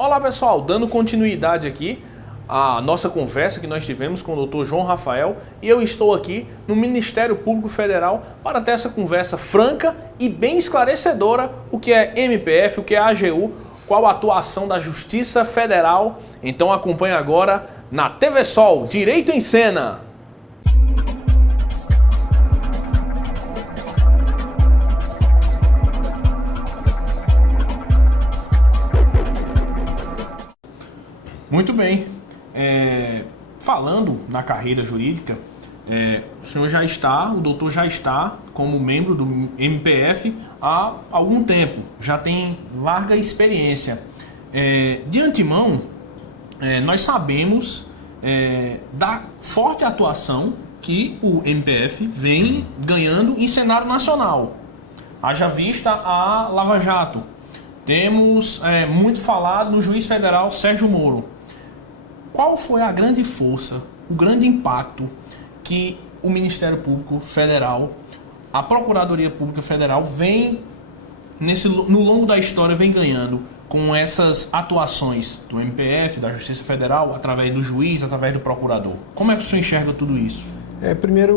Olá pessoal, dando continuidade aqui à nossa conversa que nós tivemos com o Dr. João Rafael, e eu estou aqui no Ministério Público Federal para ter essa conversa franca e bem esclarecedora, o que é MPF, o que é AGU, qual a atuação da Justiça Federal. Então acompanhe agora na TV Sol, Direito em Cena. Muito bem, falando na carreira jurídica, o senhor já está, o doutor já está como membro do MPF há algum tempo, já tem larga experiência. De antemão, nós sabemos da forte atuação que o MPF vem ganhando em cenário nacional. Haja vista a Lava Jato. Temos muito falado no juiz federal Sérgio Moro. Qual foi a grande força, o grande impacto que o Ministério Público Federal, a Procuradoria Pública Federal vem, no longo da história, vem ganhando com essas atuações do MPF, da Justiça Federal, através do juiz, através do procurador? Como é que o senhor enxerga tudo isso? Primeiro,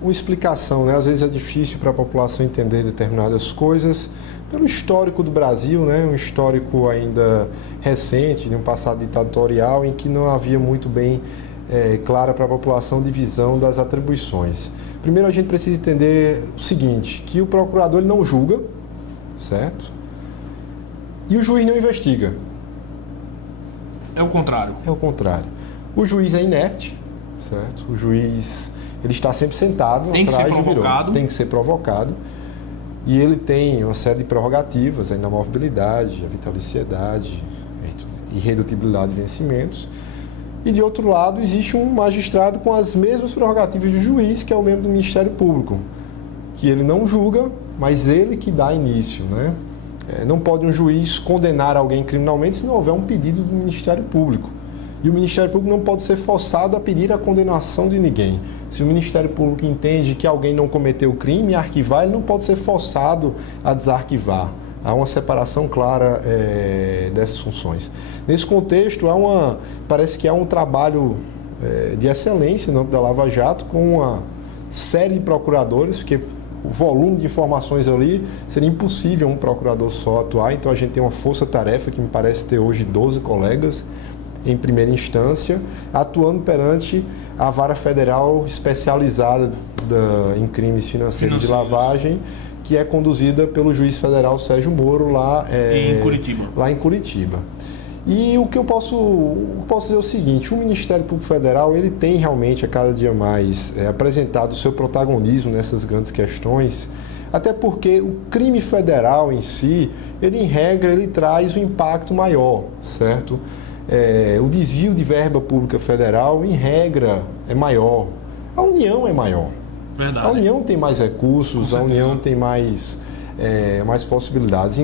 uma explicação, né? Às vezes é difícil para a população entender determinadas coisas pelo histórico do Brasil, né? Um histórico ainda recente, de um passado ditatorial em que não havia muito bem clara para a população divisão das atribuições. Primeiro, a gente precisa entender o seguinte, que o procurador ele não julga, certo? E o juiz não investiga. É o contrário. É o contrário. O juiz é inerte, certo? O juiz ele está sempre sentado tem atrás que ser provocado. Tem que ser provocado. E ele tem uma série de prerrogativas, a inamovibilidade, a vitaliciedade, irredutibilidade de vencimentos. E, de outro lado, existe um magistrado com as mesmas prerrogativas do juiz, que é o membro do Ministério Público, que ele não julga, mas ele que dá início, né? Não pode um juiz condenar alguém criminalmente se não houver um pedido do Ministério Público. E o Ministério Público não pode ser forçado a pedir a condenação de ninguém. Se o Ministério Público entende que alguém não cometeu o crime, arquivar, ele não pode ser forçado a desarquivar. Há uma separação clara dessas funções. Nesse contexto, parece que há um trabalho de excelência no âmbito da Lava Jato, com uma série de procuradores, porque o volume de informações ali seria impossível um procurador só atuar, então a gente tem uma força-tarefa que me parece ter hoje 12 colegas, em primeira instância, atuando perante a vara federal especializada em crimes financeiros de lavagem, que é conduzida pelo juiz federal Sérgio Moro lá em Curitiba. E o que eu posso dizer é o seguinte, o Ministério Público Federal ele tem realmente a cada dia mais apresentado o seu protagonismo nessas grandes questões, até porque o crime federal em si, ele em regra, ele traz um impacto maior, certo? O desvio de verba pública federal, em regra, é maior. A União é maior. Verdade. A União tem mais recursos, a União tem mais possibilidades.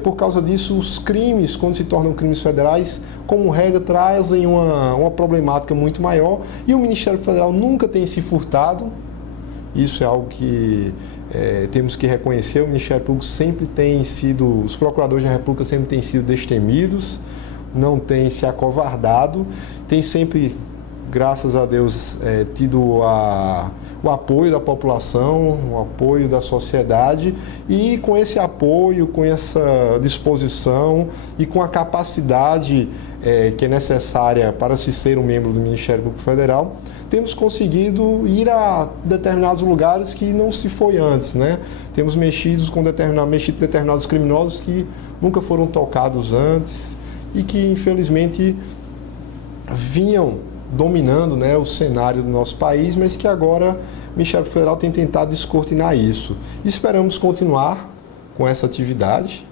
Por causa disso, os crimes, quando se tornam crimes federais, como regra, trazem uma problemática muito maior. E o Ministério Federal nunca tem se furtado. Isso é algo que temos que reconhecer. O Ministério Público sempre tem sido, os procuradores da República sempre têm sido destemidos, não tem se acovardado, tem sempre, graças a Deus, tido o apoio da população, o apoio da sociedade, e com esse apoio, com essa disposição e com a capacidade que é necessária para se ser um membro do Ministério Público Federal, temos conseguido ir a determinados lugares que não se foi antes, né? Temos mexido com determinados criminosos que nunca foram tocados antes e que, infelizmente, vinham dominando, né, o cenário do nosso país, mas que agora o Ministério Federal tem tentado descortinar isso. Esperamos continuar com essa atividade,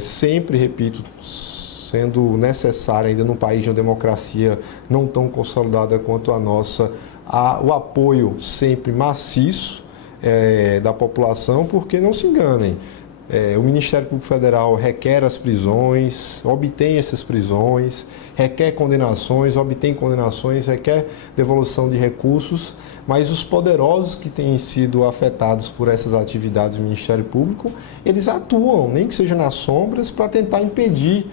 sempre, repito, sendo necessário ainda num país de uma democracia não tão consolidada quanto a nossa, o apoio sempre maciço da população, porque não se enganem, O Ministério Público Federal requer as prisões, obtém essas prisões, requer condenações, obtém condenações, requer devolução de recursos, mas os poderosos que têm sido afetados por essas atividades do Ministério Público, eles atuam, nem que seja nas sombras, para tentar impedir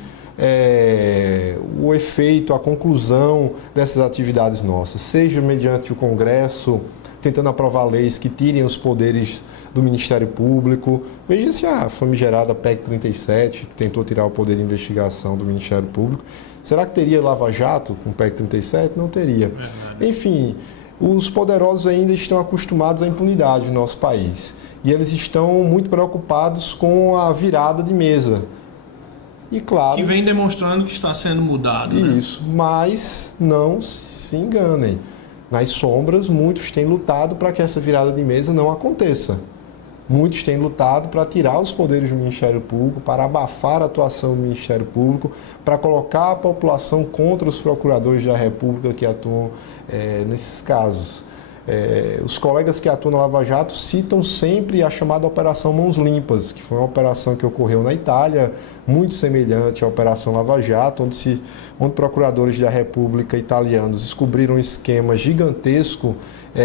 o efeito, a conclusão dessas atividades nossas, seja mediante o Congresso, tentando aprovar leis que tirem os poderes do Ministério Público. Veja-se a famigerada PEC 37, que tentou tirar o poder de investigação do Ministério Público. Será que teria Lava Jato com PEC 37? Não teria. Enfim, os poderosos ainda estão acostumados à impunidade no nosso país. E eles estão muito preocupados com a virada de mesa. E claro... Que vem demonstrando que está sendo mudado. Isso, né? Mas não se enganem. Nas sombras, muitos têm lutado para que essa virada de mesa não aconteça. Muitos têm lutado para tirar os poderes do Ministério Público, para abafar a atuação do Ministério Público, para colocar a população contra os procuradores da República que atuam nesses casos. Os colegas que atuam na Lava Jato citam sempre a chamada Operação Mãos Limpas, que foi uma operação que ocorreu na Itália, muito semelhante à Operação Lava Jato, onde procuradores da República italianos descobriram um esquema gigantesco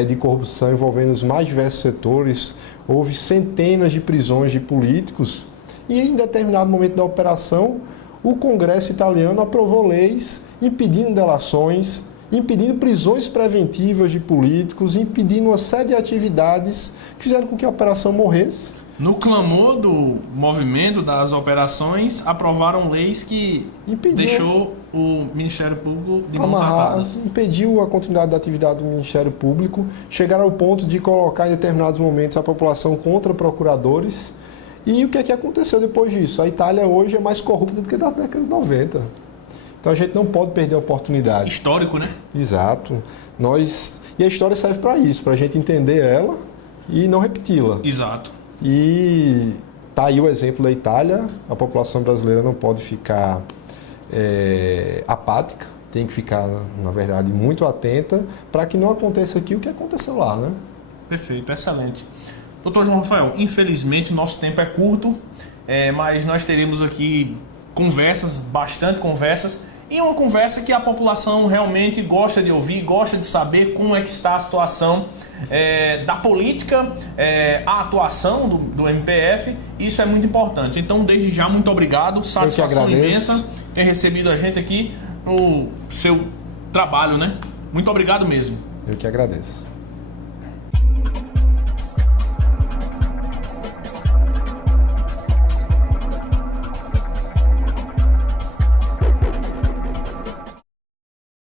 de corrupção envolvendo os mais diversos setores. Houve centenas de prisões de políticos e, em determinado momento da operação, o Congresso italiano aprovou leis impedindo delações, impedindo prisões preventivas de políticos, impedindo uma série de atividades que fizeram com que a operação morresse. No clamor do movimento das operações, aprovaram leis que deixou o Ministério Público de mãos atadas. Impediu a continuidade da atividade do Ministério Público, chegaram ao ponto de colocar em determinados momentos a população contra procuradores. E o que é que aconteceu depois disso? A Itália hoje é mais corrupta do que da década de 90. Então a gente não pode perder a oportunidade. Histórico, né? Exato. E a história serve para isso, para a gente entender ela e não repeti-la. Exato. E tá aí o exemplo da Itália. A população brasileira não pode ficar apática, tem que ficar, na verdade, muito atenta para que não aconteça aqui o que aconteceu lá, né? Perfeito, excelente. Doutor João Rafael, infelizmente o nosso tempo é curto, mas nós teremos aqui bastante conversas, e uma conversa que a população realmente gosta de ouvir, gosta de saber como é que está a situação da política, a atuação do MPF. Isso é muito importante. Então, desde já, muito obrigado. Satisfação imensa ter recebido a gente aqui no seu trabalho, né? Muito obrigado mesmo. Eu que agradeço.